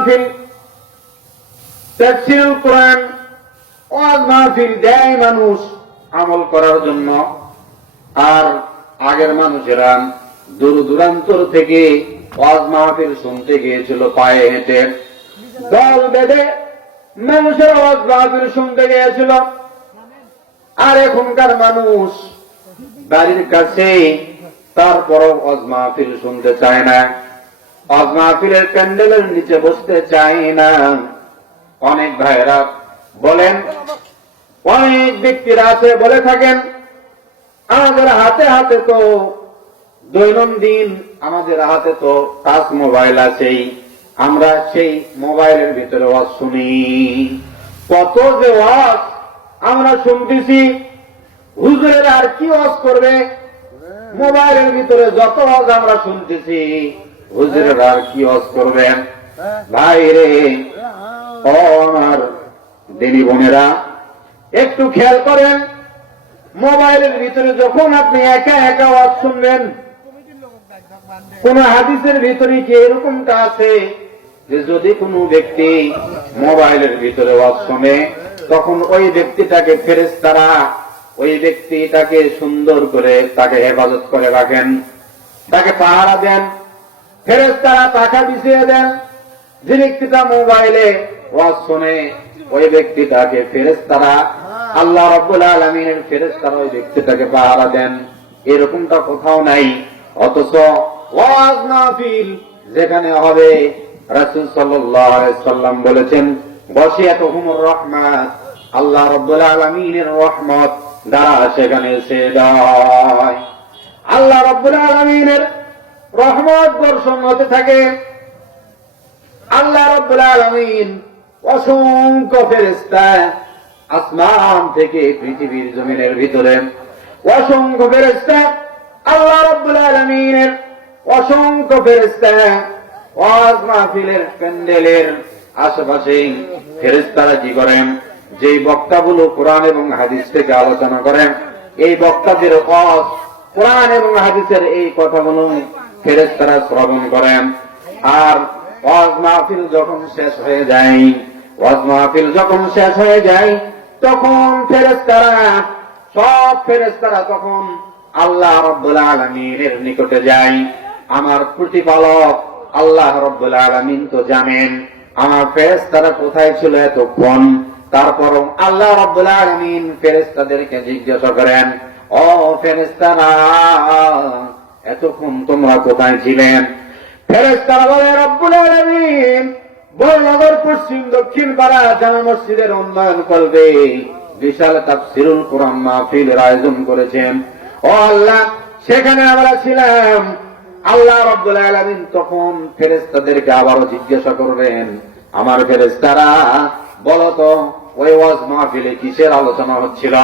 মাহফিল, তাফসীরুল কোরআন, ওয়াজ মাহফিল দেয় মানুষ আমল করার জন্য। আর আগের মানুষেরা দূর দূরান্তর থেকে ওয়াজ মাহফিল শুনতে গিয়েছিল পায়ে হেঁটে, দল বেঁধে মানুষের ওয়াজ মাহফিল শুনতে গিয়েছিল। আর এখনকার মানুষ বাড়ির কাছে, তারপরও ওয়াজ মাহফিল শুনতে চায় না, ওয়াজ মাহফিলের প্যান্ডেলের নিচে বসতে চায় না। অনেক ভাইরা বলেন, অনেক ব্যক্তিরা আছে বলে থাকেন, আমাদের হাতে হাতে তো দৈনন্দিন, আমাদের হাতে তো টাচ মোবাইল আছেই, আমরা সেই মোবাইলের ভিতরে ওয়াজ শুনি। কত যে ওয়াজ আমরা শুনতেছি, হুজুরের আর কি ওয়াজ করবে? মোবাইলের ভিতরে যত ওয়াজ আমরা শুনতেছি, হুজুরের আর কি ওয়াজ করবেন? ভাই রে, ও আমার দিনী বোনেরা, একটু খেয়াল করেন, মোবাইলের ভিতরে যখন আপনি একা একা ওয়াজ শুনবেন, কোন হাদিসের ভিতরে কি এরকমটা আছে যে যদি কোনো ব্যক্তি মোবাইলের ভিতরে ওয়াজ শুনে, তখন ওই ব্যক্তিটাকে ফেরেশতারা ওই ব্যক্তিটাকে সুন্দর করে তাকে হেফাজত করে রাখেন, তাকে পাহারা দেন, ফেরেশতারা পাখা বিছিয়ে দেন। যে ব্যক্তিটা মোবাইলে ওয়াজ শুনে, ওই ব্যক্তিটাকে ফেরেশতারা, আল্লাহ রাব্বুল আলামিনের ফেরেশতারা ওই ব্যক্তিটাকে পাহারা দেন। এরকমটা কোথাও নাই। অথচ ওয়াজ মাহফিল যেখানে হবে, রাসূল সাল্লাল্লাহু আলাইহি সাল্লাম বলেছেন, ওয়াসিয়াতুহুমুর রাহমাত, আল্লাহ রাব্বুল আলামিনের রহমত দ্বারা সেখানে এসে যায়। আল্লাহ রাব্বুল আলামিনের রহমত বর্ষণ হতে থাকে। আল্লাহ রাব্বুল আলামিন অসংখ্য ফেরেশতা আসমান থেকে পৃথিবীর জমিনের ভিতরে, অসংখ্য ফেরেশতা আল্লাহ রাব্বুল আলামিনের, অসংখ্য ফেরেশতা ওয়াজ মাহফিলের প্যান্ডেলের আশেপাশে ফেরেশতারা কি করেন? যেই বক্তাগুলো কোরআন এবং হাদিস থেকে আলোচনা করেন, এই বক্তাদের ওয়াজ, কোরআন এবং হাদিসের এই কথাগুলো ফেরেশতারা শ্রবণ করেন। আর ওয়াজ মাহফিল যখন শেষ হয়ে যায়, ওয়াজ মাহফিল যখন শেষ হয়ে যায়, তখন ফেরেশতারা, সব ফেরেশতারা তখন আল্লাহ রাব্বুল আলামিনের নিকটে যায়। আমার প্রতিপালক আল্লাহ রাব্বুল আলামিন তো জানেন আমার ফেরেশতারা কোথায় ছিল এতক্ষণ। তারপরও আল্লাহ রাব্বুল আলামিন ফেরেশতাদেরকে জিজ্ঞাসা করেন, ও ফেরেশতারা, এতক্ষণ তোমরা কোথায় ছিলেন? ফেরেশতারা বলে, রব্বুল আলামিন বড়নগর পশ্চিম দক্ষিণ পাড়া জামে মসজিদের উন্নয়ন করবে বিশাল তাফসীরুল কোরআন মাহফিলের আয়োজন করেছেন। ও আল্লাহ, সেখানে আমরা ছিলাম। আল্লাহ রাব্বুল আলামিন তখন ফেরেশতাদেরকে আবারও জিজ্ঞাসা করবেন, আমার ফেরেশতারা বলো তো, ওই ওয়াজ মাহফিলে কিসের আলোচনা হচ্ছিল?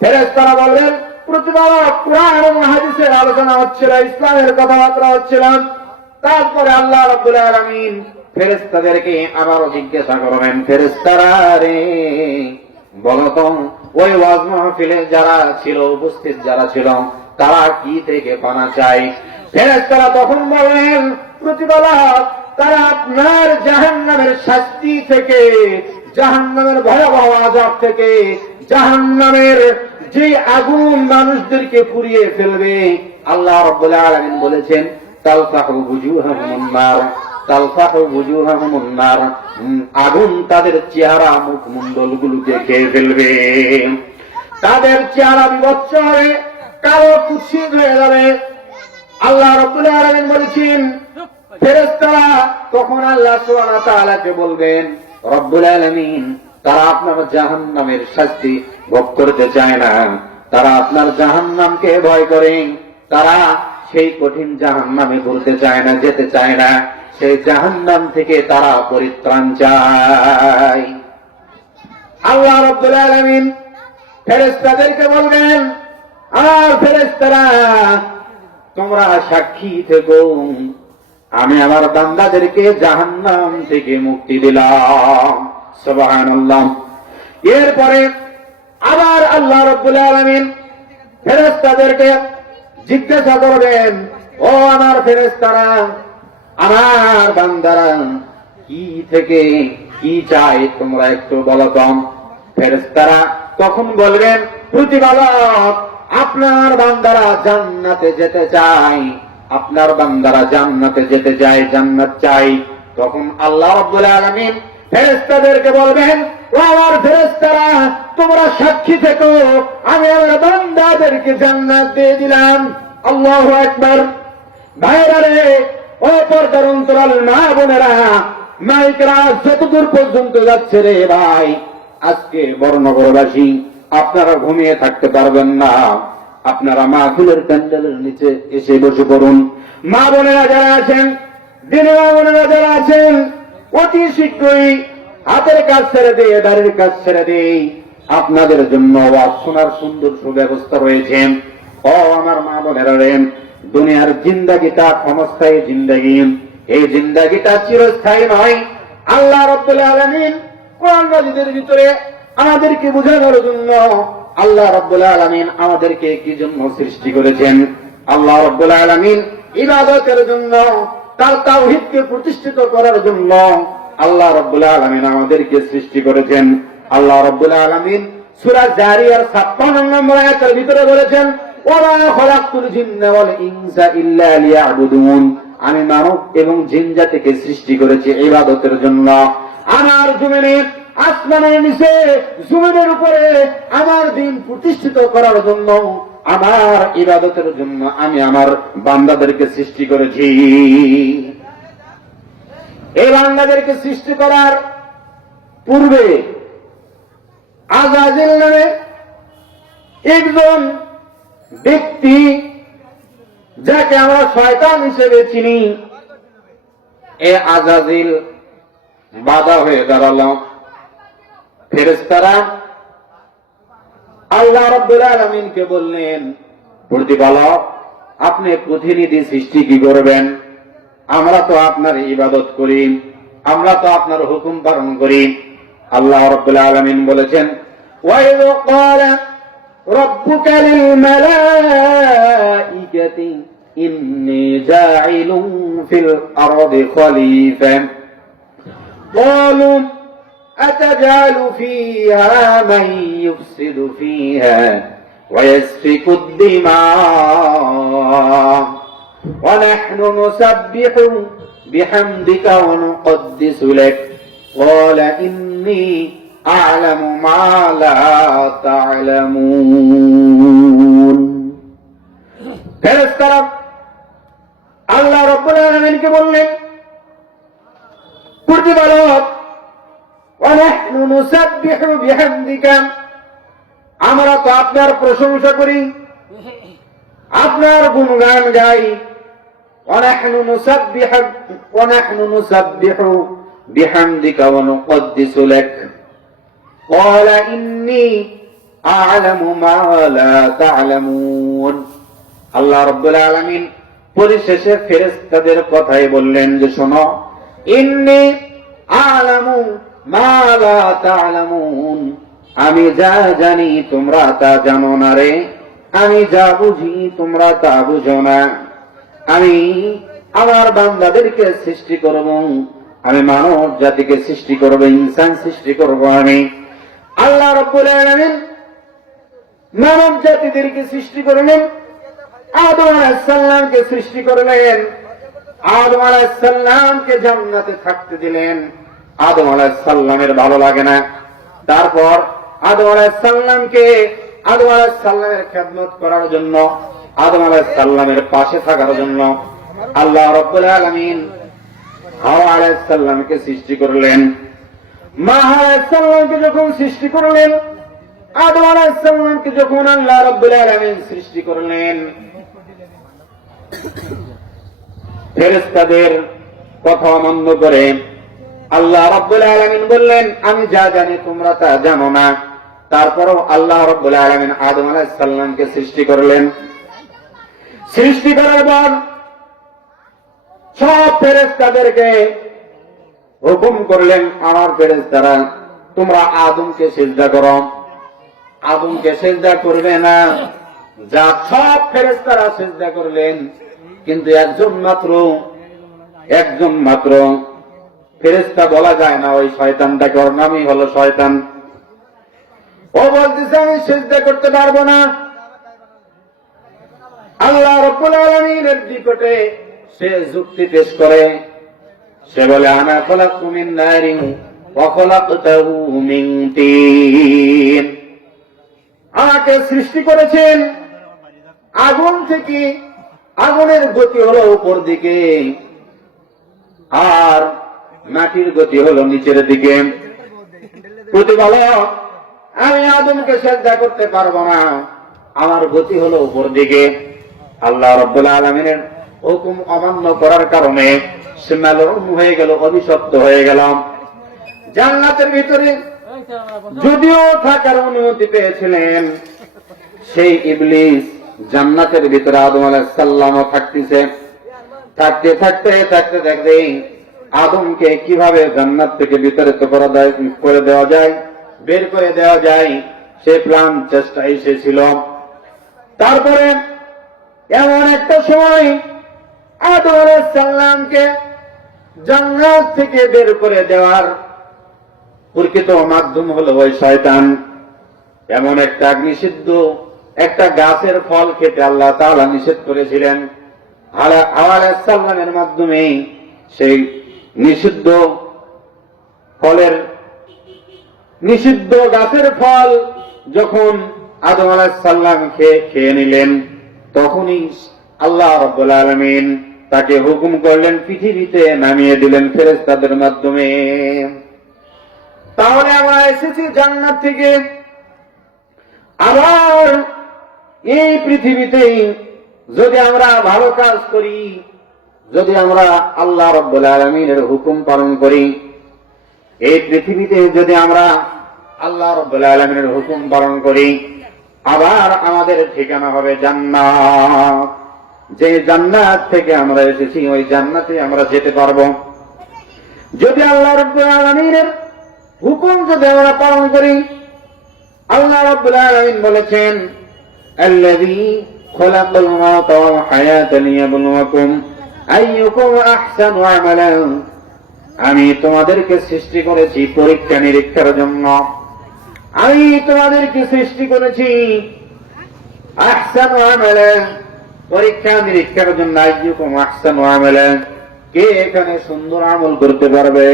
ফেরেশতারা বলবেন, প্রতিপালক কোরআন এবং হাদিসের আলোচনা হচ্ছিল, ইসলামের কথাবার্তা হচ্ছিল। তারপরে আল্লাহ রাব্বুল আলামিন ফেরেশতাদেরকে আবারও জিজ্ঞাসা করবেন, ফেরেশতারা রে, বলো তো, ওই ওয়াজ মাহফিলে যারা ছিল, উপস্থিত যারা ছিল, তারা কি থেকে পানা চায়? ফেরেশতারা তখন বলেন, প্রতিপালক, তারা আপনার জাহান্নামের শাস্তি থেকে, জাহান্নামের ভয়াবহ আযাব থেকে, জাহান্নামের যে আগুন মানুষদেরকে পুড়িয়ে ফেলবে। আল্লাহ রাব্বুল আলামিন বলেছেন, তালফাহু বুজুহাহুমুন নার, তালফাহু বুজুহাহুমুন নার, আগুন তাদের চেহারা মুখমণ্ডল গুলোকে খেয়ে ফেলবে, তাদের চেহারা বিভৎস হবে, কালো কুৎসিত হয়ে যাবে। আল্লাহ রাব্বুল আলামিন বলেছেন, ফেরেশতারা তখন আল্লাহ সুবহানাহু ওয়া তাআলাকে বলবেন, রব্বুল আলামিন, তারা আপনার জাহান্নামের শাস্তি ভোগ করতে চায় না, তারা আপনার জাহান্নামকে ভয় করে, তারা সেই কঠিন জাহান্নামে ঘুরতে চায় না, যেতে চায় না, সেই জাহান্নাম থেকে তারা পরিত্রাণ চায়। আল্লাহ রাব্বুল আলামিন ফেরেশতাদেরকে বলবেন, আর ফেরেশতারা, তোমরা সাক্ষী থেকো, আমি আমার বান্দাদেরকে জাহান্নাম থেকে মুক্তি দিলাম। সুবহানাল্লাহ। এরপরে আবার আল্লাহ রাব্বুল আলামিন ফেরেশতাদেরকে জিজ্ঞাসা করবেন, ও আমার ফেরেশতারা, আমার বান্দারা, কি থেকে কি চাই তোমরা একটু বলো তো। ফেরেশতারা তখন বলবেন, প্রতিপালক আপনার বান্দারা জান্নাতে যেতে চায়, আপনার বান্দারা জান্নাতে যেতে চায়, জান্নাত চাই। তখন আল্লাহ রাব্বুল আলামিন ফেরেশতাদেরকে বলবেন, ও আমার ফেরেশতারা তোমরা সাক্ষী থেকো, আমি আমার বান্দাদেরকে জান্নাত দিয়ে দিলাম। আল্লাহু আকবার। ভাইরা রে, ও পর্দার অন্তরাল মা বোনেরা, মাইকরা যতদূর পর্যন্ত যাচ্ছে রে ভাই, আজকে বড়নগরবাসী আপনারা ঘুমিয়ে থাকতে পারবেন না, আপনারা মাহফিলের প্যান্ডেলের নিচে এসে বসে পড়ুন। মা বোনেরা যারা আছেন, দিনে মা বোনেরা যারা আছেন, অতি শীঘ্রই হাতের কাজ ছেড়ে দিয়ে দাঁড়ির কাজ ছেড়ে দিয়ে আপনাদের জন্য ওয়াজ শোনার সুন্দর সুব্যবস্থা রয়েছে। ও আমার মা বোনেরা রে, দুনিয়ার জিন্দাগিটা ক্ষণস্থায়ী জিন্দাগি, এই জিন্দাগিটা চিরস্থায়ী নয়। আল্লাহ রাব্বুল আলামিন কোরআন মাজিদের ভিতরে আমাদেরকে বোঝানোর জন্য আল্লাহ রাব্বুল আলামিন আমাদেরকে কি জন্য সৃষ্টি করেছেন। আল্লাহ রাব্বুল আলামিন ইবাদতের জন্য, তার তাওহীদকে প্রতিষ্ঠিত করার জন্য আল্লাহ রাব্বুল আলামিন আমাদেরকে সৃষ্টি করেছেন। আল্লাহ রাব্বুল আলামিন সূরা জারিয়ার 56 নম্বর আয়াতের ভিতরে বলেছেন, ওয়া মা খালাকতুল জিন্না ওয়াল ইনসা ইল্লা লিয়াবুদুন, আমি মানব এবং জিন জাতিকে সৃষ্টি করেছি ইবাদতের জন্য। আমার জমিনে, আসমানের নিচে, জমিনের উপরে আমার দিন প্রতিষ্ঠিত করার জন্য, আমার ইবাদতের জন্য আমি আমার বান্দাদেরকে সৃষ্টি করেছি। এই বান্দাদেরকে সৃষ্টি করার পূর্বে আযাজিল নামে একজন ব্যক্তি, যাকে আমরা শয়তান হিসেবে চিনি, এ আযাজিল বাধা হয়ে দাঁড়ালো। ফেরেশতারা আল্লাহ রাব্বুল আলামিনকে বললেন, প্রতিপালক আপনি প্রতিনিধি সৃষ্টি কি করবেন? আমরা তো আপনার ইবাদত করি, আমরা তো আপনার হুকুম পালন করি। আল্লাহ রাব্বুল আলামিন বলেছেন, ওয়াইদ ক্বালা রাব্বুকা লিল মালাইকাতি ইন্নী জাইলুন ফিল আরদি খলিফা ক্বালু আতাজালু ফিহা মান ইউফসিদু ফিহা ওয়া ইয়াসফিকু দিমা ওয়া নাহনু নুসাব্বিহু বিহামদিকা ওয়া নুকদ্দিসু লাক ক্বালা ইন্নী আ'লামু মা লা তা'লামুন। ফেরেশতারা আল্লাহ রাব্বুল আলামিনকে বললেন, প্রতিপালক ওয়া নাহনু নুসাব্বিহু বিহামদিকা, আমরা তো আপনার প্রশংসা করি, আপনার গুণগান গাই। ওয়া নাহনু নুসাব্বিহু বিহামদিকা ওয়া নুকদ্দিসু লাক ক্বালা ইন্নী আ'লামু মা লা তা'লামুন। আল্লাহ রাব্বুল আলামিন পরিশেষে ফেরেশতাদের কথাই বললেন যে, শোনো, ইন্নী আ'লামু মা লা তা'লামুন, আমি যা জানি তোমরা তা জানো না রে, আমি যা বুঝি তোমরা তা বুঝো না। আমি আমার বান্দাদেরকে সৃষ্টি করব, আমি মানব জাতিকে সৃষ্টি করব, ইনসান সৃষ্টি করব। আমি আল্লাহ রাব্বুল আলামিন মানব জাতিদেরকে সৃষ্টি করলেন, আদম আলাইহিস সালামকে সৃষ্টি করলেন, আদম আলাইহিস সালামকে জান্নাতে থাকতে দিলেন। আদম আলাইহিস সালামের ভালো লাগে না, তারপর আদম আলাইহিস সালামের খেদমত করার জন্য, আদম আলাইহিস সালামের পাশে থাকার জন্য আল্লাহ রাব্বুল আলামিন হাওয়া আলাইহিস সালামকে সৃষ্টি করলেন। মা হাওয়া আলাইহিস সালামকে যখন সৃষ্টি করলেন, আদম আলাইহিস সালামকে যখন আল্লাহ রাব্বুল আলামিন সৃষ্টি করলেন, ফেরেশতাদের কথা অমান্য করে আল্লাহ রাব্বুল আলামিন বললেন, আমি যা জানি তোমরা তা জানো না। তারপরও আল্লাহ রাব্বুল আলামিন আদম আলাইহিস সালামকে সৃষ্টি করলেন। সৃষ্টি করার পর সব ফেরেশতাদেরকে হুকুম করলেন, আমার ফেরেশতারা তোমরা আদমকে সিজদা করো। আদমকে সিজদা করবে না, যা সব ফেরেশতারা সিজদা করলেন, কিন্তু একজন মাত্র ফেরেশতা বলা যায় না ওই শয়তানটাকে, ওর নামই হলো শয়তান। ও বলতেছে আমি সিজদা করতে পারবো না। আল্লাহ রাব্বুল আলামিনের নিকটে সে যুক্তি পেশ করে, সে বলে আনা খলাকতু মিন নারিন ওয়া খলাকতাহু মিন তিন, আমাকে সৃষ্টি করেছেন আগুন থেকে, আগুনের গতি হলো উপর দিকে আর মাটির গতি হলো নিচের দিকে। প্রতিপালক আমি আদমকে সিজদা করতে পারবো না, আমার গতি হলো উপর দিকে। আল্লাহ রাব্বুল আলামিনের হুকুম অমান্য করার কারণে সে মালউন হয়ে গেল, অভিশপ্ত হয়ে গেল। জান্নাতের ভিতরে যদিও থাকার অনুমতি পেয়েছিলেন, সেই ইবলিস জান্নাতের ভিতরে আদম আলাইহিস সালামও থাকতেছে। থাকতে থাকতে থাকতে থাকতে আদমকে কিভাবে জান্নাত থেকে বিতাড়িত করে দেওয়া যায়, বের করে দেওয়া যায়, সে প্ল্যান চেষ্টা এসেছিল। তারপরে এমন একটা সময় আদম আলাইহিস সালামকে জান্নাত থেকে বের করে দেওয়ার প্রকৃত মাধ্যম হলো ওই শয়তান। এমন একটা নিষিদ্ধ একটা গাছের ফল খেতে আল্লাহ তাআলা নিষেধ করেছিলেন। হাওয়া আলাইহিস সালামের মাধ্যমে সেই নিষিদ্ধ ফলের, নিষিদ্ধ গাছের ফল যখন আদম আলাইহিস সালাম খেয়ে নিলেন, তখনই আল্লাহ রাব্বুল আলামিন তাকে হুকুম করলেন, পৃথিবীতে নামিয়ে দিলেন ফেরেশতাদের মাধ্যমে। তাহলে আমরা এসেছি জান্নাত থেকে, আবার এই পৃথিবীতেই যদি আমরা ভালো কাজ করি, যদি আমরা আল্লাহ রাব্বুল আলামিনের হুকুম পালন করি, এই পৃথিবীতে যদি আমরা আল্লাহ রাব্বুল আলামিনের হুকুম পালন করি, আবার আমাদের ঠিকানা হবে জান্নাত। যে জান্নাত থেকে আমরা এসেছি ওই জান্নাতে আমরা যেতে পারবো যদি আল্লাহ রাব্বুল আলামিনের হুকুম যদি আমরা পালন করি। আল্লাহ রাব্বুল আলামিন বলেছেন, আল্লাযী খালাকাল মাউতা ওয়াল হায়াতা লিয়াবলুয়াকুম আইয়ুকুম আহসানু আমালান, আমি তোমাদেরকে সৃষ্টি করেছি পরীক্ষা নিরীক্ষার জন্য। আমি তোমাদেরকে সৃষ্টি করেছি আহসানু আমালান, পরীক্ষা নিরীক্ষার জন্য। আইয়ুকুম আহসানু আমালান, কে এখানে সুন্দর আমল করতে পারবে,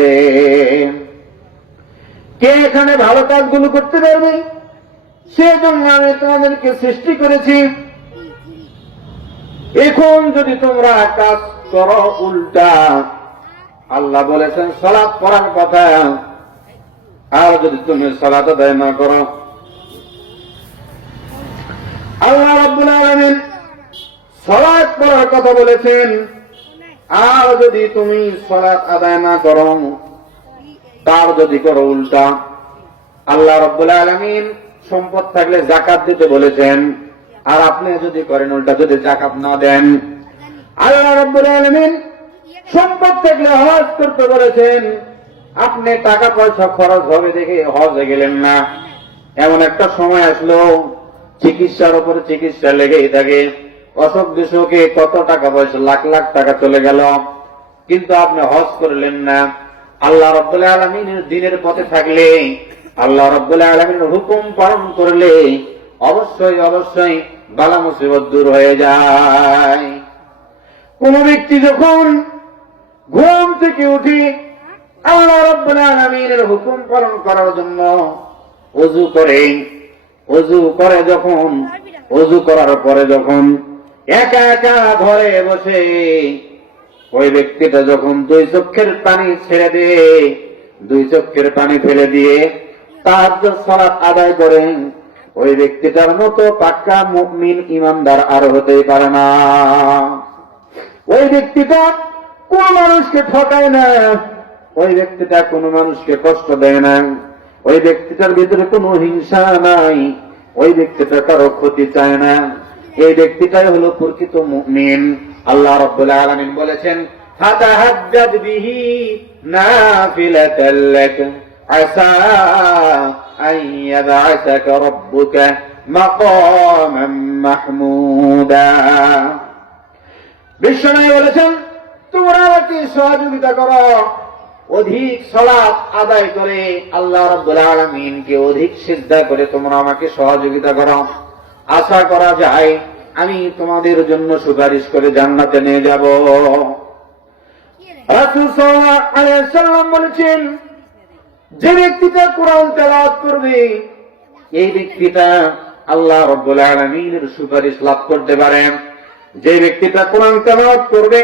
কে এখানে ভালো কাজগুলো করতে পারবে, সেজন্য আমি তোমাদেরকে সৃষ্টি করেছি। এখন যদি তোমরা কাজ করো উল্টা, আল্লাহ বলেছেন সালাত পড়ার কথা, আর যদি তুমি সালাত আদায় না করো, আল্লাহ রাব্বুল আলামিন সালাত পড়ার কথা বলেছেন, আর যদি তুমি সালাত আদায় না করো, তার যদি করো উল্টা। আল্লাহ রাব্বুল আলামিন সম্পদ থাকলে যাকাত দিতে বলেছেন, আর আপনি যদি করেন উল্টা, যদি যাকাত না দেন। আল্লাহ রাব্বুল আলামিন সম্পদ থাকলে হজ করতে বলেছেন, আপনি টাকা পয়সা খরচ হবে দেখে হজে গেলেন না। এমন একটা সময় আসলো চিকিৎসার উপরে চিকিৎসা লেগেই থাকে, অসুখ বিসুখে কত টাকা পয়সা, লাখ লাখ টাকা চলে গেল, কিন্তু আপনি হজ করলেন না। আল্লাহ রাব্বুল আলামিনের দ্বীনের পথে থাকলে, আল্লাহ রাব্বুল আলামিনের হুকুম পালন করলে অবশ্যই অবশ্যই বালা মুসিবত দূর হয়ে যায়। কোন ব্যক্তি যখন ঘুম থেকে উঠে আল্লাহ রাব্বুল আলামিনের হুকুম পালন করার জন্য ওযু করে, যখন ওযু করার পরে যখন একা একা ঘরে বসে ওই ব্যক্তিটা যখন দুই চোখের পানি ছেড়ে দিয়ে, দুই চোখের পানি ফেলে দিয়ে তাহাজ্জুদ সালাত আদায় করেন, ওই ব্যক্তিটার মতো পাক্কা মুমিন ইমানদার আর হতেই পারে না। ওই ব্যক্তিটা কোন মানুষকে ঠকায় না, ওই ব্যক্তিটা কোন মানুষকে কষ্ট দেয় না, ওই ব্যক্তিটার ভিতরে কোনো হিংসা নাই, ওই ব্যক্তিটা কারো ক্ষতি চায় না। এই ব্যক্তিটাই হলো প্রকৃত মুমিন। আল্লাহ রাব্বুল আলামিন বলেছেন, ফাতাহাজ্জাদ বিহি নাফিলাতাল লাক আসা আন ইয়াবআসাকা রাব্বুকা মাকামান মাহমুদা। বিশ্বনবী বলেছেন, তোমরা আমাকে সহযোগিতা করো অধিক সালাত আদায় করে আল্লাহ রাব্বুল আলামিনকে অধিক সিজদা করে তোমরা আমাকে সহযোগিতা করো, আশা করা যায় আমি তোমাদের জন্য সুপারিশ করে জান্নাতে নিয়ে যাব। রাসূল সাল্লাল্লাহু আলাইহি ওয়াসাল্লাম বলেছেন, যে ব্যক্তিটা কোরআন তেলাওয়াত করবে এই ব্যক্তিটা আল্লাহ রাব্বুল আলামিনের সুপারিশ লাভ করতে পারে। যে ব্যক্তিটা কোরআন তেলাওয়াত করবে,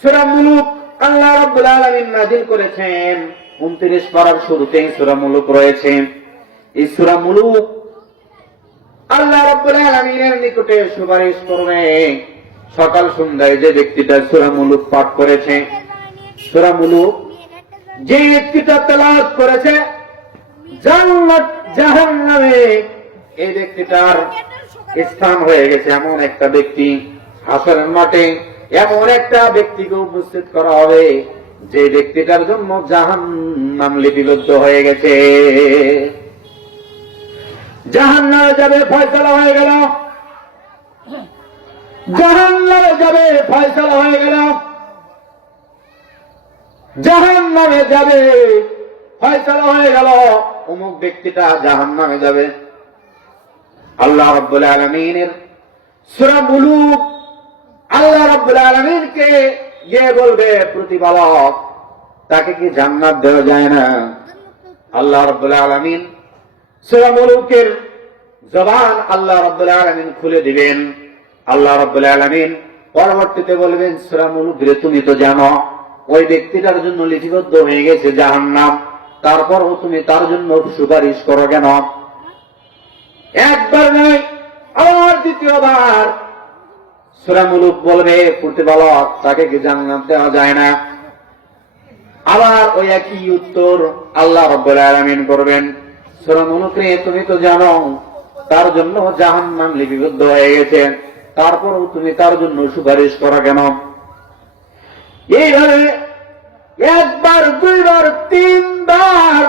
সূরা মুলুক আল্লাহ রাব্বুল আলামিন নাযিল করেছেন 29 পারার শুরুতেই সূরা মুলুক রয়েছে। এই সূরা মুলুক আল্লাহ রাব্বুল আলামিনের নিকটে সুপারিশ করবে। সকাল সন্ধ্যায় যে ব্যক্তিটা সূরা মুলুক পাঠ করেছে, সূরা মুলুক যে ব্যক্তিটা তেলাওয়াত করেছে, জান্নাত জাহান্নামে এই ব্যক্তিটার স্থান হয়ে গেছে। এমন একটা ব্যক্তি হাসরের মাঠে এমন একটা ব্যক্তিকে উপস্থিত করা হবে যে ব্যক্তিটার জন্য জাহান্নাম লিপিবদ্ধ হয়ে গেছে। জাহান্নামে যাবে, ফয়সালা হয়ে গেল। জাহান্নামে যাবে, ফয়সালা হয়ে গেল। জাহান্নামে যাবে, ফয়সালা হয়ে গেল। অমুক ব্যক্তিটা জাহান্নামে যাবে। আল্লাহ রাব্বুল আলামিনের সূরা মুলুক আল্লাহ রাব্বুল আলামিনকে গিয়ে বলবে, প্রতিপালক তাকে কি জান্নাত দেওয়া যায় না? আল্লাহ রাব্বুল আলামিন সূরা মুলুকের জবান আল্লাহ রাব্বুল আলামিন খুলে দিবেন। আল্লাহ রাব্বুল আলামিন পরবর্তীতে বলবেন, সূরা মুলুক রে তুমি তো জানো ওই ব্যক্তিটার জন্য লিপিবদ্ধ হয়ে গেছে জাহান্নাম, তারপরও তুমি তার জন্য সুপারিশ করো কেন? একবার নয়, আবার দ্বিতীয়বার সূরা মুলুক বলবে, প্রতিপালক তাকে কি জান্নাত দেওয়া যায় না? আবার ওই একই উত্তর আল্লাহ রাব্বুল আলামিন করবেন, সূরা মুলুক রে তুমি তো জানো তার জন্য জাহান্নাম লিপিবদ্ধ হয়ে গেছে, তারপরও তুমি তার জন্য সুপারিশ করো কেন? এইভাবে একবার, দুইবার, তিনবার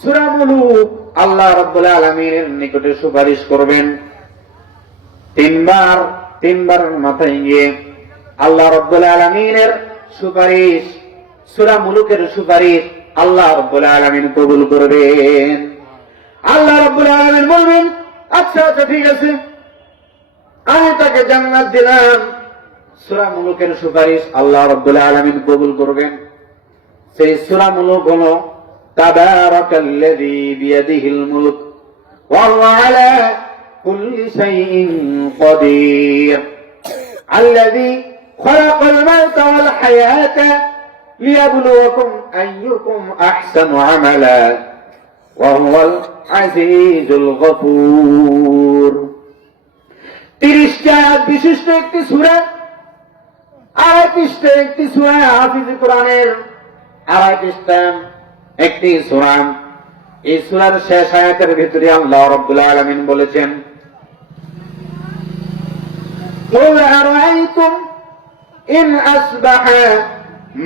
সূরা মুলুক আল্লাহ রাব্বুল আলামিনের নিকটে সুপারিশ করবেন। তিনবার মাথায় গিয়ে আল্লাহ রাব্বুল আলামিনের সুপারিশ, সূরা মুলুকের সুপারিশ আল্লাহ রাব্বুল আলামিন কবুল করবেন। আল্লাহ রাব্বুল আলামিন বলবেন, আচ্ছা আচ্ছা ঠিক আছে, আমি তাকে জান্নাত দিলাম। সূরা মুলুকের সুপারিশ আল্লাহ রাব্বুল আলামিন কবুল করবেন। সেই সূরা মুলুক হলো, তাবারাকাল্লাযী বিয়াদিহিল মুলক ওয়া হুয়া আলা কুল্লি শাইইন কাদির আল্লাযী খালাকাল মাউতা ওয়াল হায়াতা লিয়াবলুয়াকুম আইয়ুকুম আহসানু আমালা ওয়া হুয়াল আজিজুল গফুর। 30টা বিশিষ্ট একটি সূরা, 2 পৃষ্ঠা একটি সূরা, হাফিজ কোরআনের 2 পৃষ্ঠা একটি সূরা। এই সূরার শেষ আয়াতের ভিতরে আল্লাহ রাব্বুল আলামিন বলেছেন, قُلْ أَرَأَيْتُمْ إِنْ أَصْبَحَ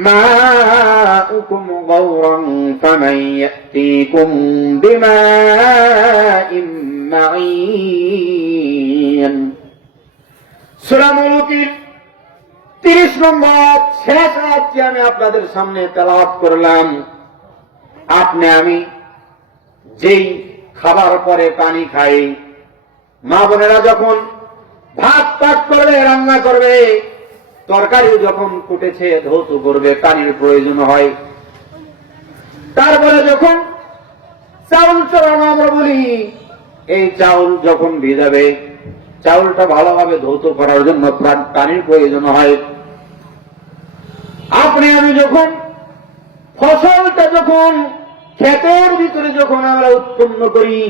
مَاؤُكُمْ غَوْرًا فَمَنْ يَأْتِيكُمْ بِمَاءٍ مَعِينٍ। সূরা মুলুকের 30 নম্বর শেষ আয়াতটি আমি আপনাদের সামনে তেলাওয়াত করলাম। আমি যেই খাবার পরে পানি খাই, মা বোনেরা যখন ভাত পাক করবে, রান্না করবে, তরকারি যখন কুটেছে ধৌত করবে, পানির প্রয়োজন হয়। তারপরে যখন চাউল চড়ানো আমরা বলি, এই চাউল যখন ভিজাবে, চাউলটা ভালোভাবে ধৌত করার জন্য পানির প্রয়োজন হয়। আমি যখন ফসলটা যখন ক্ষেতের ভিতরে যখন আমরা উৎপন্ন করি,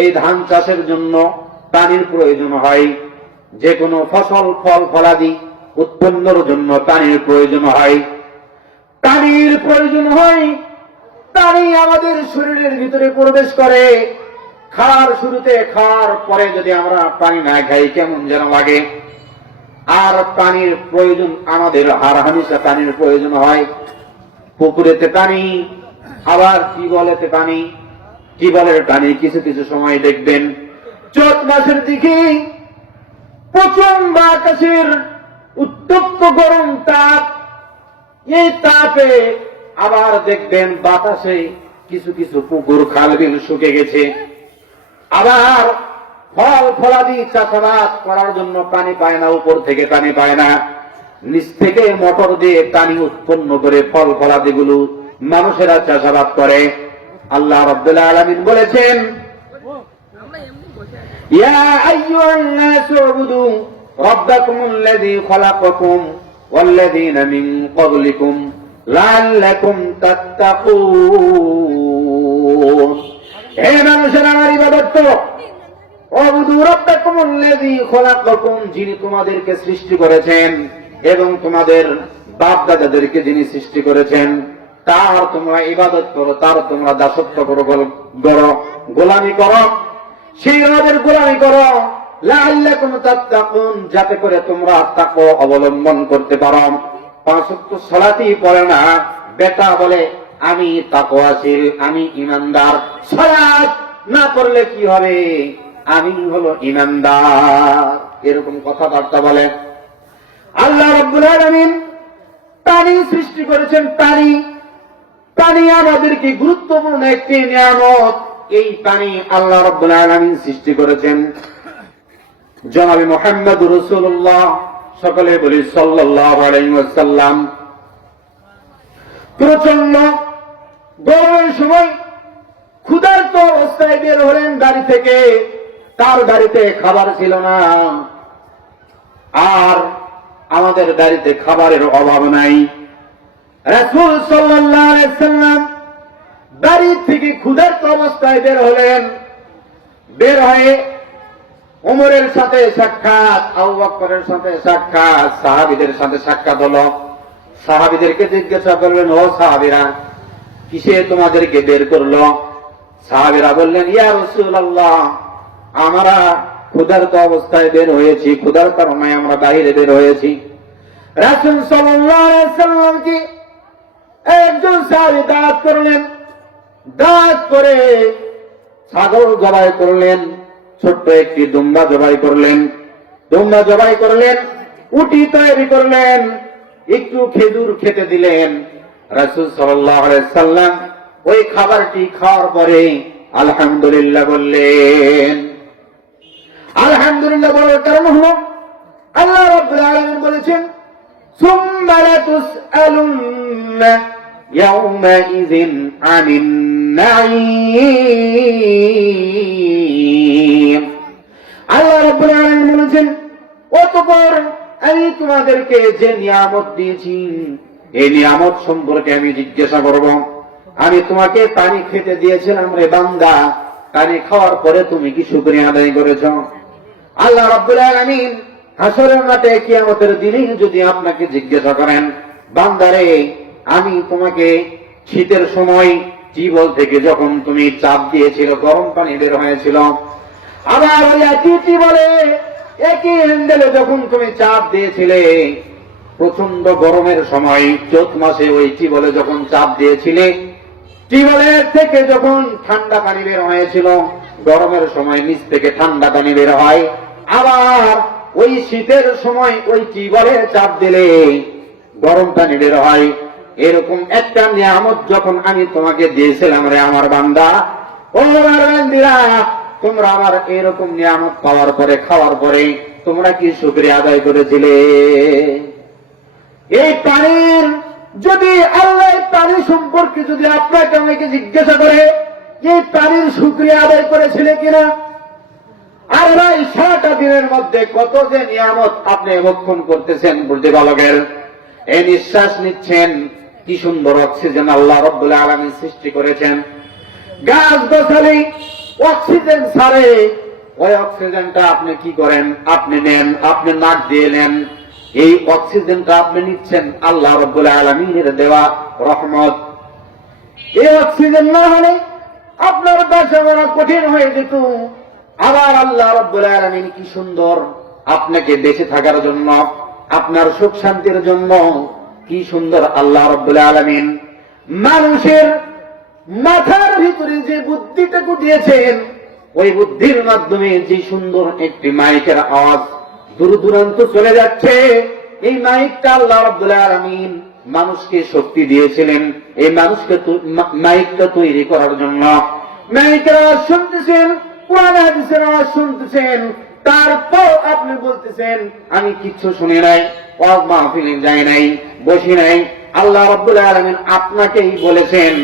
এই ধান চাষের জন্য পানির প্রয়োজন হয়। যে কোনো ফসল, ফল ফলাদি উৎপন্নের জন্য পানির প্রয়োজন হয়। পানির প্রয়োজন হয়, পানি আমাদের শরীরের ভিতরে প্রবেশ করে। খাওয়ার শুরুতে, খাওয়ার পরে যদি আমরা পানি না খাই কেমন যেন লাগে। আর পানির প্রয়োজন আমাদের হারহামেশা পানির প্রয়োজন হয়। পুকুরেতে পানি, আবার টিউবওয়েলেতে পানি, টিউবওয়েলের পানি কিছু কিছু সময় দেখবেন চৈত মাসের দিকে প্রচন্ড আকাশের উত্তপ্ত গরম তাপ, এই তাপে আবার দেখবেন বাতাসে কিছু কিছু পুকুর খাল বিল শুকে গেছে। আবার ফল ফলাদি চাষাবাদ করার জন্য পানি পায় না, উপর থেকে পানি পায় না, নিচ থেকে মোটর দিয়ে পানি উৎপন্ন করে ফল ফলাদিগুলো মানুষেরা চাষাবাদ করে। আল্লাহ রাব্বুল আলামিন বলেছেন, ইয়া আইয়ুহান নাসু উবুদু রাব্বাকুমুল্লাযী খালাকাকুম ওয়াল্লাযীনা মিন ক্বাবলিকুম লাআল্লাকুম তাত্তাকুন। হে মানুষেরা, আমার ইবাদত করো। উবুদু রাব্বাকুমুল্লাযী খালাকাকুম, যিনি তোমাদেরকে সৃষ্টি করেছেন এবং তোমাদের বাপ দাদাদেরকে যিনি সৃষ্টি করেছেন, তার তোমরা ইবাদত করো, তার তোমরা দাসত্ব করো, গোলামি করো, সেই আমাদের গোলামি করো। লাআল্লাকুম তাত্তাকুন, যাতে করে তোমরা তাকওয়া অবলম্বন করতে পারো। 5 ওয়াক্ত সালাতই পড়ে না, বেটা বলে আমি তাকওয়াশীল, আমি ঈমানদার। সালাত না পড়লে কি হবে? আমি হলো ঈমানদার, এরকম কথাবার্তা বলে। আল্লাহ রাব্বুল আলামিন পানি সৃষ্টি করেছেন। পানি আমাদেরকে গুরুত্বপূর্ণ একটি নিয়ামত। এই পানি আল্লাহ রাব্বুল আলামিন সৃষ্টি করেছেন। জনাবে মুহাম্মদ রাসূলুল্লাহ, সকলে বলি সাল্লাল্লাহু আলাইহি ওয়াসাল্লাম, প্রচন্ড গরমের সময় ক্ষুধার্ত অবস্থায় বের হলেন গাড়ি থেকে। তার গাড়িতে খাবার ছিল না, আর আমাদের গাড়িতে খাবারের অভাব নাই। রাসূল সাল্লাল্লাহু আলাইহি ওয়াসাল্লাম বাড়ি থেকে ক্ষুধার্ত অবস্থায় বের হলেন। বের হয়ে ওমরের সাথে সাক্ষাৎ, আবু বকরের সাথে সাক্ষাৎ, সাহাবীদের সাথে সাক্ষাৎ হলো। সাহাবীদেরকে জিজ্ঞাসা করলেন, ও সাহাবীরা, কিসে তোমাদেরকে বের করলো? সাহাবীরা বললেন, ইয়া রাসূলুল্লাহ, আমরা ক্ষুধার্ত অবস্থায় বের হয়েছি, ক্ষুধার কারণে আমরা বাইরে বের হয়েছি। রাসূল সাল্লাল্লাহু আলাইহি ওয়াসাল্লামকে একজন সাহাবী দাওয়াত করলেন। দাওয়াত করে ছাগল জবাই করলেন, ছোট্ট একটি দুম্বা জবাই করলেন, উটি তৈরি করলেন, একটু খেজুর খেতে দিলেন। রাসূল সাল্লাল্লাহু আলাইহি ওয়াসাল্লাম ওই খাবারটি খাওয়ার পরে আলহামদুলিল্লাহ বললেন। আলহামদুলিল্লাহ বলার কারণ হলো আল্লাহ রাব্বুল আলামিন বলেছেন, সুম্মা লাতুসআলুন্না ইয়াওমাইযিন আনিন নাঈম। আল্লাহ রাব্বুল আলামিন বলেছেন, অতঃপর আমি তোমাদেরকে যে নিয়ামত দিয়েছি, এই নিয়ামত সম্পর্কে আমি জিজ্ঞাসা করব। আমি তোমাকে পানি খেতে দিয়েছিলাম রে বান্দা, পানি খাওয়ার পরে তুমি কি শুকরিয়া আদায় করেছ? আল্লাহ রাব্বুল আলামিন হাসরের মাঠে কিয়ামতের দিনে যদি আপনাকে জিজ্ঞাসা করেন, বান্দারে, আমি তোমাকে শীতের সময় টিউবওয়েল থেকে যখন তুমি চাপ দিয়েছিল, গরম পানি বের হয়েছিল, আবার ওই একই টিউবওয়েলে একই হ্যান্ডেলে যখন তুমি চাপ দিয়েছিলে, প্রচন্ড গরমের সময় চৈত মাসে ওই টিউবওয়েলে যখন চাপ দিয়েছিলে, টিউবওয়েলের থেকে যখন ঠান্ডা পানি বের হয়েছিল, গরমের সময় নিচ থেকে ঠান্ডা পানি বের হয়, আবার ওই শীতের সময় ওই টিউবওয়েলের চাপ দিলে গরম পানি বের হয়। এরকম একটা নিয়ামত যখন আমি তোমাকে দিয়েছিলাম রে আমার বান্দা, ও আমার বান্দিরা, তোমরা আমার এরকম নিয়ামত পাওয়ার পরে, খাওয়ার পরে তোমরা কি শুকরিয়া আদায় করেছিলে? এই পানির যদি আল্লাহ পানি সম্পর্কে যদি আপনাকে আমাকে জিজ্ঞাসা করে, এই পানির শুকরিয়া আদায় করেছিলে কিনা? আর ভাই, সারাটা দিনের মধ্যে কত যে নিয়ামত আপনি ভক্ষণ করতেছেন প্রতিপালকের। এই নিঃশ্বাস নিচ্ছেন, কি সুন্দর অক্সিজেন আল্লাহ রাব্বুল আলামিন সৃষ্টি করেছেন। গাছ গাছালি অক্সিজেন ছাড়ে, ওই অক্সিজেনটা আপনি কি করেন? আপনি নেন, আপনি নাক দিয়ে নেন। এই অক্সিজেনটা আপনি নিচ্ছেন আল্লাহ রাব্বুল আলামিনের দেওয়া রহমত। এই অক্সিজেন না হলে আপনার বাঁচা মরা কঠিন হয়ে যেত। আবার আল্লাহ রাব্বুল আলামিন কি সুন্দর আপনাকে বেঁচে থাকার জন্য, আপনার সুখ শান্তির জন্য কি সুন্দর আল্লাহ রাব্বুল আলামিন মানুষের মাথার ভিতরে যে বুদ্ধিটুকু দিয়েছেন, ওই বুদ্ধির মাধ্যমে যে সুন্দর একটি মাইকের আওয়াজ দূর দূরান্ত চলে যাচ্ছে, এই মাইকটা আল্লাহ রাব্বুল আলামিন মানুষকে শক্তি দিয়েছিলেন এই মানুষকে মাইকটা তৈরি করার জন্য। মাইকের আওয়াজ শুনতেছেন, কোরআন হাদিসের আওয়াজ শুনতেছেন, তারপর আপনি বলতেছেন আমি কিচ্ছু শুনি নাই, ওয়াজ মাহফিলে যাই নাই, বসি নাই। আল্লাহ রাব্বুল আলামিন আপনাকেই বলেছেন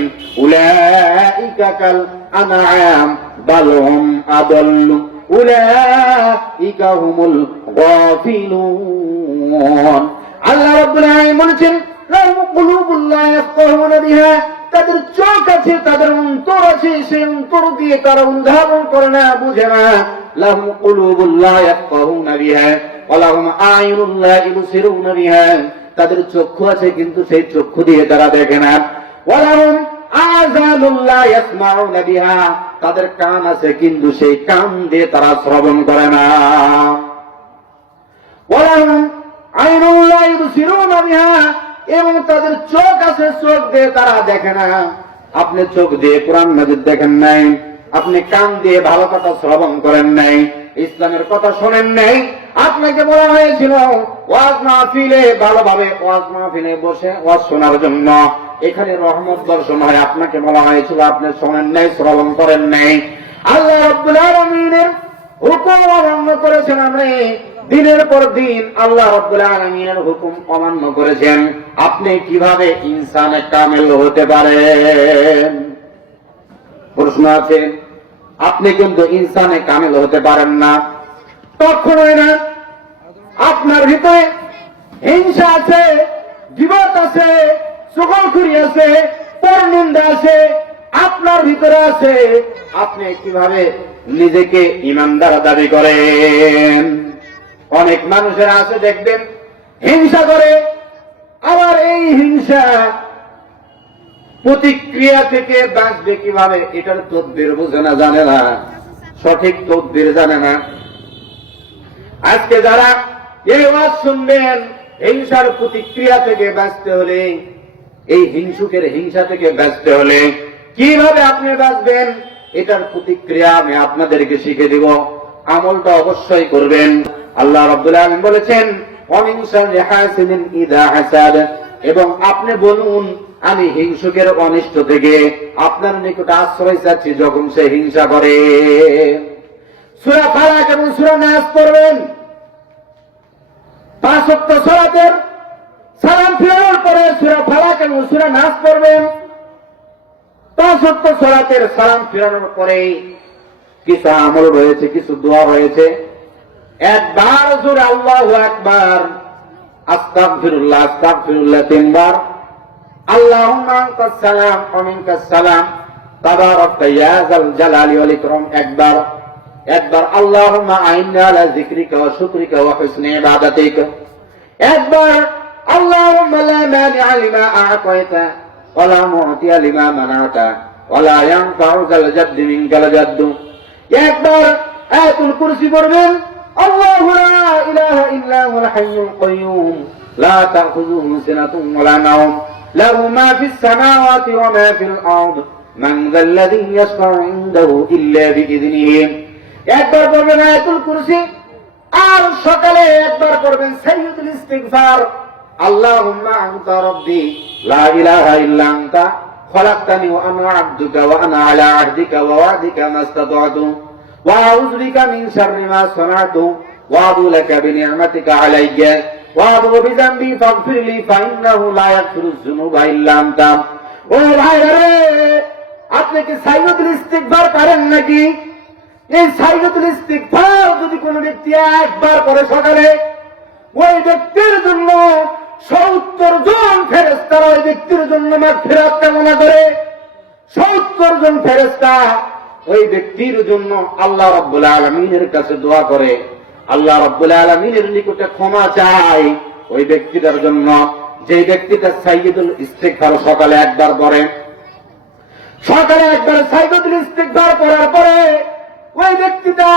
উলাইকা কাল আনআম বাল হুম আদাল্লু উলাইকা হুমুল গাফিলুন। আল্লাহ রাব্বুল আলামিন বলেছেন লাহুম কুলুবুন লা ইয়াফকাহুনা বিহা, তাদের চোখ আছে, তাদের অন্তর আছে, সেই অন্তর দিয়ে তারা অনুধাবন করে না, বুঝে না। লাহুম কুলুবুন লা ইয়াফকাহুনা বিহা ওয়া লাহুম আ'য়ুনুন লা ইবসিরুনা বিহা, তাদের চক্ষু আছে কিন্তু সেই চক্ষু দিয়ে তারা দেখে না। ওয়া লাহুম আযানুন লা ইয়াসমাউনা বিহা, তাদের কান আছে কিন্তু সেই কান দিয়ে তারা শ্রবণ করে না। ওয়া লাহুম আ'য়ুনুন লা ইবসিরুনা বিহা, এবং তাদের চোখ আছে, চোখ দিয়ে তারা দেখে না। আপনি চোখ দিয়ে কোরআন মাজিদ দেখেন নাই, আপনি কান দিয়ে ভালো কথা শ্রবণ করেন নাই, ইসলামের কথা শোনেন নাই। আপনাকে বলা হয়েছিল ওয়াজ মাহফিলে ভালোভাবে ওয়াজ মাহফিলে বসে ওয়াজ শোনার জন্য, এখানে রহমত বর্ষণ হয়, আপনাকে বলা হয়েছিল আপনি শোনেন নাই, শ্রবণ করেন নাই। আল্লাহ রাব্বুল আলামিনের হুকুম অমান্য করেছেন আপনি, দিনের পর দিন আল্লাহ রাব্বুল আলামিনের হুকুম অমান্য করেছেন। আপনি কিভাবে ইনসানে কামেল হতে পারেন? প্রশ্ন আছে। আপনি কিন্তু ইনসানে কামেল হতে পারেন না, কখনোই না। আপনার ভিতরে হিংসা আছে, গীবত আছে, চগলখুরি আছে, পরনিন্দা আছে, আপনার ভিতরে আছে। আপনি কিভাবে নিজেকে ইমানদার দাবি করেন? অনেক মানুষের আছে দেখবেন হিংসা করে, আবার এই হিংসা প্রতিক্রিয়া থেকে বাঁচবে কিভাবে এটার তদবির বোঝে না, জানে না, সঠিক তদবির জানে না। আজকে যারা এই ওয়াজ শুনবেন, হিংসার প্রতিক্রিয়া থেকে বাঁচতে হলে, এই হিংসুকের হিংসা থেকে বাঁচতে হলে কিভাবে আপনি বাঁচবেন এটার প্রতিক্রিয়া আমি আপনাদেরকে শিখে দিব। আমলটা অবশ্যই করবেন। আল্লাহ রাব্বুল আলামিন বলেছেন ওয়ামিন শাররি হাসিদিন ইযা হাসাদ, এবং আপনি বলুন আমি হিংসুকের অনিষ্ট থেকে আপনার নিকট আশ্রয় চাচ্ছি যখন সে হিংসা করে। সূরা ফালাক এবং সূরা নাস পড়বেন। 5 ওয়াক্ত সালাতের সালাম ফিরানোর পরে সূরা ফালাক এবং সূরা নাস পড়বেন। 5 ওয়াক্ত সালাতের সালাম ফিরানোর পরে কিছু আমল রয়েছে, কিছু দোয়া রয়েছে। একবার জোরে আল্লাহু আকবার, আস্তাগফিরুল্লাহ আস্তাগফিরুল্লাহ 3 বার, আল্লাহুম্মা আনতাস সালাম ওয়া মিনকাস সালাম তাবারাকতা ইয়া যাল জালালি ওয়াল ইকরাম একবার, একবার আল্লাহুম্মা আইন্না আলা যিকরিকা ওয়া শুকরিকা ওয়া হুসনি ইবাদাতিক একবার, আল্লাহুম্মা লা মানি'a লিমা আ'তাইতা ওয়া লা মু'তিয়া লিমা মানা'তা ওয়া লা ইয়ানফা'ু যাল জাদ্দি মিনকাল জাদ্দু একবার। আয়াতুল কুরসি পড়বেন। আল্লাহু লা ইলাহা ইল্লা হুয়াল হাইয়ুল কাইয়্যুম লা তা'খুযুহু সিনাতুন ওয়া লা নাওম লাহু মা ফিস সামাওয়াতি ওয়া মা ফিল আরদ মান যাল্লাযী ইয়াশফা'ু ইনদাহু ইল্লা বিইযনিহি একবার পড়বেন আয়াতুল কুরসি। আর সকালে একবার পড়বেন সাইয়্যিদুল ইস্তিগফার, আল্লাহুম্মা আনতা রাব্বি লা ইলাহা ইল্লা আনতা খলাকতানি ওয়া আনা আবদুকা ওয়া আনা আলা আহদিকা ওয়া ওয়া'দিকা মাস্তাতা'তু ওয়া আউযু বিকা মিন শাররি মা সানা'তু ওয়া আবু লাকা বিনি'মাতিকা আলাইয়া ওয়া আবু বিযামবি ফাগফিরলি ফাইন্নাহু লা ইয়াগফিরুয যুনুবা ইল্লা আনতা। ও ভাইরা রে, আপনি কি সাইয়্যিদুল ইস্তিগফার পারেন নাকি? এই সাইয়্যিদুল ইস্তিগফার যদি কোনো ব্যক্তি একবার করে সকালে, ওই ব্যক্তির জন্য 70 জন ফেরেশতা ওই ব্যক্তির জন্য মাগফিরাত কামনা করে। 70 জন ফেরেশতা ওই ব্যক্তির জন্য আল্লাহ রাব্বুল আলামিনের কাছে দোয়া করে, আল্লাহ রাব্বুল আলামিনের নিকটে ক্ষমা চায় ওই ব্যক্তিটার জন্য, যে ব্যক্তিটা সাইয়্যিদুল ইস্তিগফার সকালে একবার পড়ে। সকালে একবার সাইয়্যিদুল ইস্তিগফার পড়ার পরে ওই ব্যক্তিটা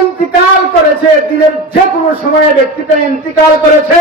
ইন্তিকাল করেছে, দিনের যে কোনো সময়ে ব্যক্তিটা ইন্তিকাল করেছে,